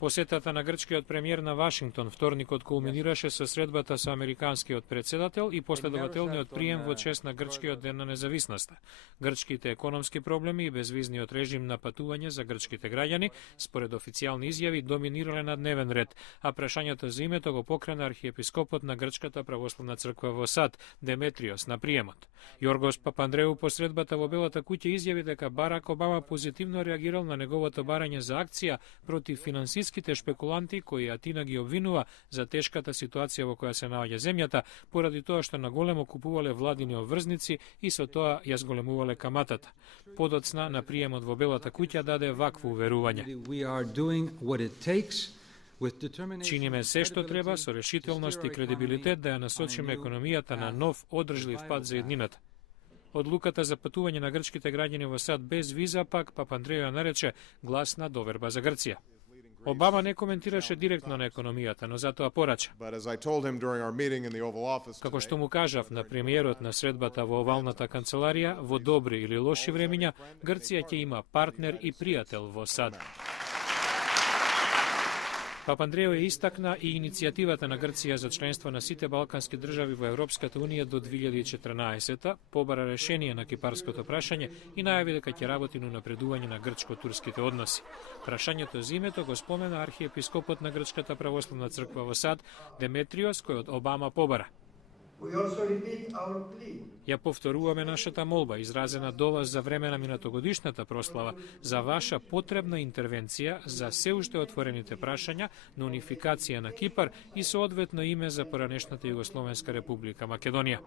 Посетата на грчкиот премиер на Вашингтон вторникот кулминираше со средбата со американскиот председател и последователниот прием во чест на грчкиот ден на независноста. Грчките економски проблеми и безвизниот режим на патување за грчките граѓани, според официјални изјави, доминирале на дневен ред, а прашањето за името го покрена архиепископот на Грчката православна црква во Сад, Деметриос, на приемот. Јоргос Папандреу по средбата во Белата куќа изјави дека Барак Обама позитивно реагирал на неговото барање за акција против финансиските шпекуланти кои Атина ги обвинува за тешката ситуација во која се наоѓа земјата, поради тоа што наголемо купувале владини обврзници и со тоа ја зголемувале каматата. Подоцна на приемот во Белата куќа даде вакво уверување. Чиниме се што треба со решителност и кредибилитет да ја насочиме економијата на нов, одржлив пат за еднината. Одлуката за патување на грчките граѓани во Сад без виза пак Папандреу ја нарече гласна доверба за Грција. Обама не коментираше директно на економијата, но затоа порача. Како што му кажав на премиерот на средбата во овалната канцеларија, во добри или лоши времиња, Грција ќе има партнер и пријател во Сад. Папандреу истакна и иницијативата на Грција за членство на сите балкански држави во Европската унија до 2014, побара решение на кипарското прашање и најави дека ќе работи на напредување на грчко-турските односи. Прашањето за името го спомена архиепископот на Грчката православна црква во Сад, Деметриос, кој од Обама побара. Ја повторуваме нашата молба, изразена до вас за време на минатогодишната прослава, за ваша потребна интервенција за се уште отворените прашања на унификација на Кипар и соодветно име за поранешната Југословенска република Македонија.